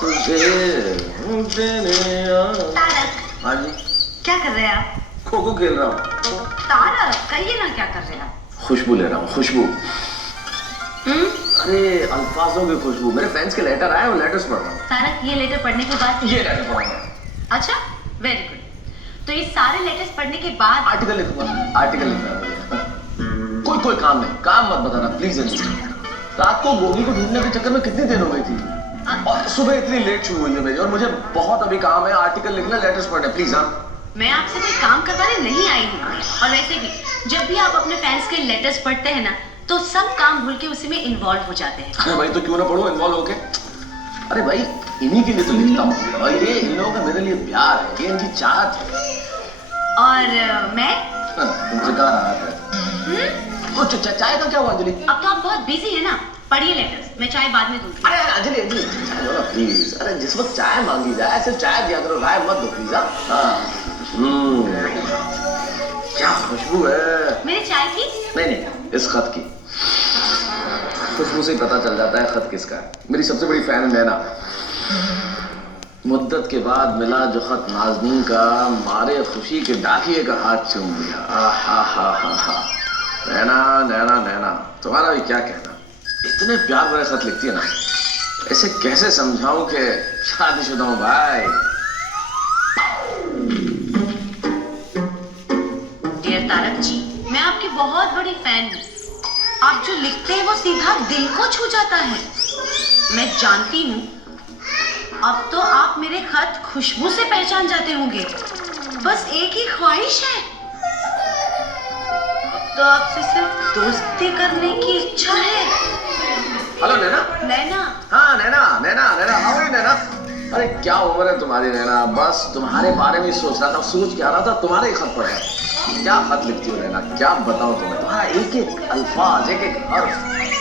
तुझे तारक, हाँ जी, क्या कर रहे हैं आप? खो खो खेल रहा हूँ। तारक, कहिए ना क्या कर रहे हैं आप? खुशबू ले रहा हूँ, खुशबू। अरे अल्फाजों की खुशबू। मेरे फैंस के लेटर आए, वो लेटर्स पढ़ रहा हूँ। तारक, ये लेटर पढ़ने के बाद ये लेटर पढ़ रहा हूँ। अच्छा, वेरी गुड। तो ये सारे लेटर्स पढ़ने के बाद आर्टिकल लिखूंगा, आर्टिकल लिखना है। कोई काम नहीं, काम मत बताना प्लीज। रात को गोगी को ढूंढने के चक्कर में कितनी देर हो गई थी, और सुबह इतनी लेट शुरू हुई है मेरी, और मुझे बहुत अभी काम है, आर्टिकल लिखना, लेटर्स पढ़ने, प्लीज। हाँ, मैं आपसे कोई काम करवाने नहीं आई हूँ। और वैसे भी जब भी आप अपने फैंस के लेटर्स पढ़ते हैं ना, तो सब काम भूल के उसी में इन्वॉल्व हो जाते हैं। अरे भाई, तो क्यों ना पढ़ो इन्वॉल्व होके। अरे भाई, इन्हीं के लिए तो लिखता हूँ, और ये इन लोगों का मेरे लिए प्यार है, ये इनकी चाहत है। और मैं तुमसे कहा रहा है। चाय का क्या हुआ अंजलि? अब तो आप बहुत बिजी है ना, पढ़िए लेटर्स, मैं चाय बाद में दूंगी। अरे अंजलि, अंजलि चाय दो ना प्लीज। अरे जिस वक्त चाय मांगी जाए सिर्फ चाय दिया करो, राय मत दो प्लीज। हाँ, क्या खुशबू है। मेरी चाय की? नहीं, इस खत की खुशबू से ही पता चल जाता है खत किसका है। मेरी सबसे बड़ी फैन है नैना। मुद्दत के बाद मिला जो खत नाज़नीन का, मारे खुशी के डाकिए का हाथ चूम लिया। हा। नैना नैना नैना, तुम्हारा भी क्या कहना, इतने प्यार भरे खत लिखती है ना, ऐसे कैसे समझाऊं कि शादीशुदा हूं भाई। डियर तारक जी, मैं आपकी बहुत बड़ी फैन हूँ। आप जो लिखते हैं वो सीधा दिल को छू जाता है। मैं जानती हूँ अब तो आप मेरे खत खुशबू से पहचान जाते होंगे। बस एक ही ख्वाहिश है, तो आपसे सिर्फ दोस्ती करने की इच्छा है। हेलो नैना। नैना? हाँ नैना, हाउ आर यू नैना? अरे क्या उम्र है तुम्हारी नैना, बस तुम्हारे बारे में सोच रहा था, सोच क्या रहा था, तुम्हारे ही खत पढ़ रहा था। क्या खत लिखती हो नैना, क्या बताऊं तुम्हें, तुम्हारा एक एक अल्फाज, एक एक हर्फ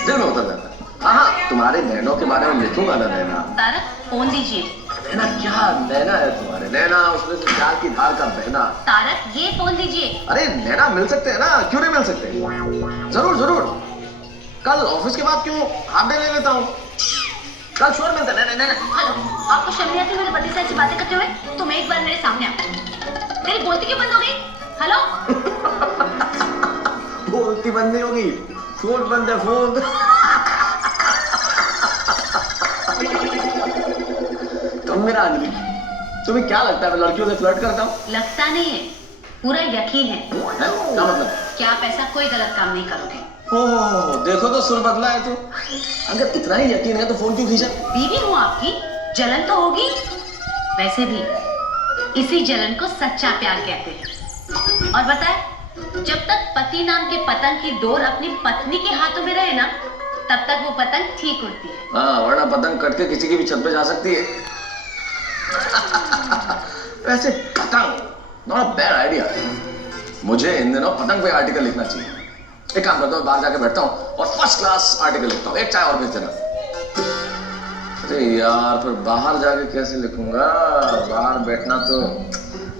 दिल में उतर जाता है। हाँ, तुम्हारे नैनों के बारे में लिखूंगा ना नैना। तारक, फोन दीजिए। नैना क्या नैना है तुम्हारे, नैना उसमें से प्यार की धार का बहना। तारक, ये फोन दीजिए। अरे नैना मिल सकते हैं ना, क्यों नहीं मिल सकते? जरूर। कल ऑफिस के बाद क्यों हाफ डे ले लेता हूँ, कल श्योर मिलते हैं। नैना हेलो, आपको शर्म नहीं आती मेरे पति से ऐसी बातें करते हुए? तुम एक बार मेरे सामने आओ। तेरी बोलती क्यों बंद हो गई? हेलो? बोलती बंद नहीं होगी, फोन बंद है, फोन। तुम मेरा अंजलि, तुम्हें क्या लगता है मैं लड़कियों से फ्लर्ट करता हूँ? लगता नहीं है, पूरा यकीन है। क्या मतलब? कि आप ऐसा कोई गलत काम नहीं करोगे। ओह, देखो तो सुर बदला है तू। अगर इतना ही यकीन है तो फोन क्यों खींचा? बीवी हूँ आपकी, जलन तो होगी। वैसे भी इसी जलन को सच्चा प्यार कहते हैं। और बताए, जब तक पति नाम के पतंग की डोर अपनी पत्नी के हाथों में रहे ना, तब तक वो पतंग ठीक उड़ती है। हाँ, वरना पतंग कट के किसी की भी छत पे जा सकती है। वैसे पतंग नॉट अ बैड आइडिया। मुझे इन दिनों पतंग पे आर्टिकल लिखना चाहिए। एक काम करता हूँ, बाहर जाके बैठता हूँ और फर्स्ट क्लास आर्टिकल लिखता हूँ। एक चाय और भेज देना। अरे यार, फिर बाहर जाके कैसे लिखूंगा? बाहर बैठना तो,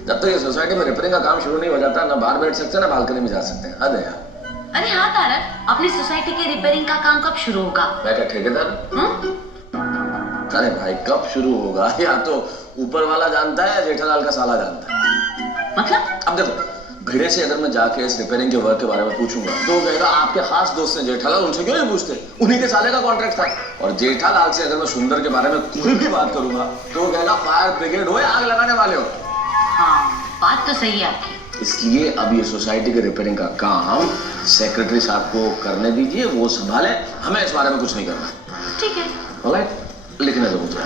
जब तक ये सोसाइटी में रिपेयरिंग का काम शुरू नहीं हो जाता, ना बाहर बैठ सकते ना बालकनी में जा सकते हैं। हद है यार। अरे हाँ तारक, अपनी सोसाइटी के रिपेयरिंग का काम कब शुरू होगा? मैं क्या ठेकेदार? अरे भाई, कब शुरू होगा या तो ऊपर वाला जानता है, जेठालाल का साला जानता है। मतलब? अब देखो, भिड़े से अगर मैं जाके इस रिपेयरिंग के वर्क के बारे में पूछूंगा तो कहेगा आपके खास दोस्त हैं जेठालाल, उनसे क्यों नहीं पूछते, उन्हीं के साले का कॉन्ट्रैक्ट था। और जेठालाल से अगर मैं सुंदर के बारे में कोई भी बात करूंगा तो कहेगा फायर ब्रिगेड हो या आग लगाने वाले हो। हाँ, बात तो सही है आपकी। इसलिए अब ये सोसाइटी के रिपेयरिंग का काम सेक्रेटरी साहब को करने दीजिए, वो संभाले, हमें इस बारे में कुछ नहीं करना। ठीक है। ऑलराइट, लिखने दो मुझे।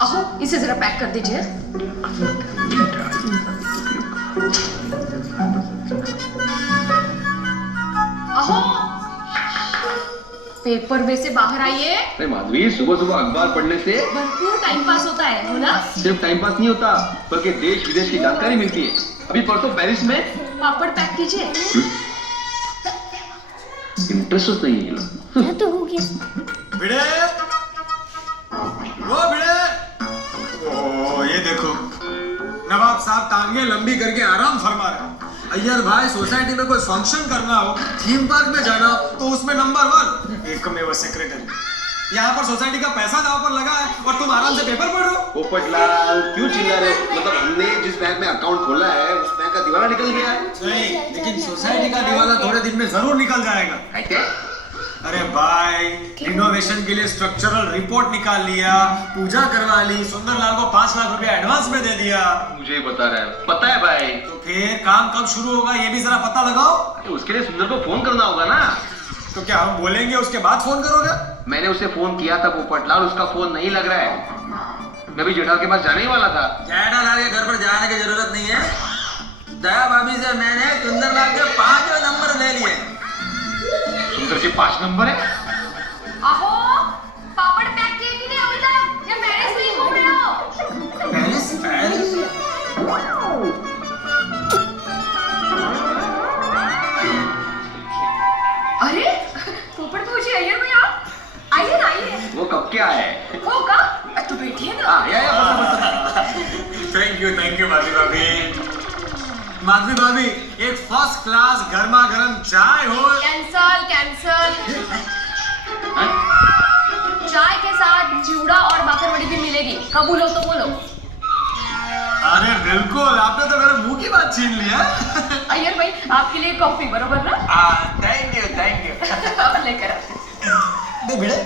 अहो, इसे जरा पैक कर दीजिए। अहो, पेपर में से बाहर आइए। अरे माधवी, सुबह सुबह अखबार पढ़ने से भरपूर टाइम पास होता है, बोला? सिर्फ टाइम पास नहीं होता, बल्कि देश विदेश की जानकारी मिलती है। अभी परसों पेरिस में पापड़ पैक कीजिए। इंटरेस्ट नहीं है। क्या तो हो गया? भिड़े, वो भिड़े, ओ ये देखो, नवाब साहब टांगे लंबी करके आराम फरमा रहे हैं। अय्यर भाई सोसाइटी में कोई फंक्शन करना हो, थीम पार्क में जाना हो तो उसमें नंबर 1 एकमेव सेक्रेटरी। यहाँ पर सोसाइटी का पैसा दाव पर लगा है और तुम आराम से पेपर पढ़ रहे हो। पोपटलाल क्यों चिल्ला रहे हो? मतलब हमने जिस बैंक में अकाउंट खोला है उस बैंक का दिवाला निकल गया है। नहीं, लेकिन सोसाइटी का दिवाला थोड़े दिन में जरूर निकल जाएगा। क्या? अरे भाई, रिनोवेशन के लिए स्ट्रक्चरल रिपोर्ट निकाल लिया, पूजा करवा ली, सुंदरलाल को 5 लाख रुपए एडवांस में दे दिया। मुझे ही बता रहा है, पता है भाई। तो फिर काम कब शुरू होगा ये भी जरा पता लगाओ। अरे उसके लिए सुंदर को फोन करना होगा ना। तो क्या हम बोलेंगे उसके बाद फोन करोगे? मैंने उसे फोन किया था पोपटलाल, उसका फोन नहीं लग रहा है। मैं भी जेठालाल के पास जाने ही वाला था। जेठालाल के घर पर जाने की जरूरत नहीं है। दया भाभी से मैंने सुंदरलाल के 5 नंबर ले लिए। सुंदर के 5 नंबर है। अहो पापड़ पैक किए कि नहीं अभी तक? ये मैनेज नहीं हो रहा। पैरिस? अरे पोपट पूछिए अय्यर भैया, आइए ना आइए। वो कब क्या है? हो का तू बैठिए ना। थैंक यू माधवी भाभी। माधवी भाभी, एक फर्स्ट क्लास गर्मा गर्म चाय हो। Cancel cancel. चाय के साथ चिवड़ा और बाकरवड़ी भी मिलेगी, कबूल हो तो बोलो। अरे बिल्कुल, आपने तो मेरे मुंह की बात छीन ली है। अय्यर भाई आपके लिए कॉफी बरोबर ना? थैंक यू अब लेकर आते। दे भिड़े।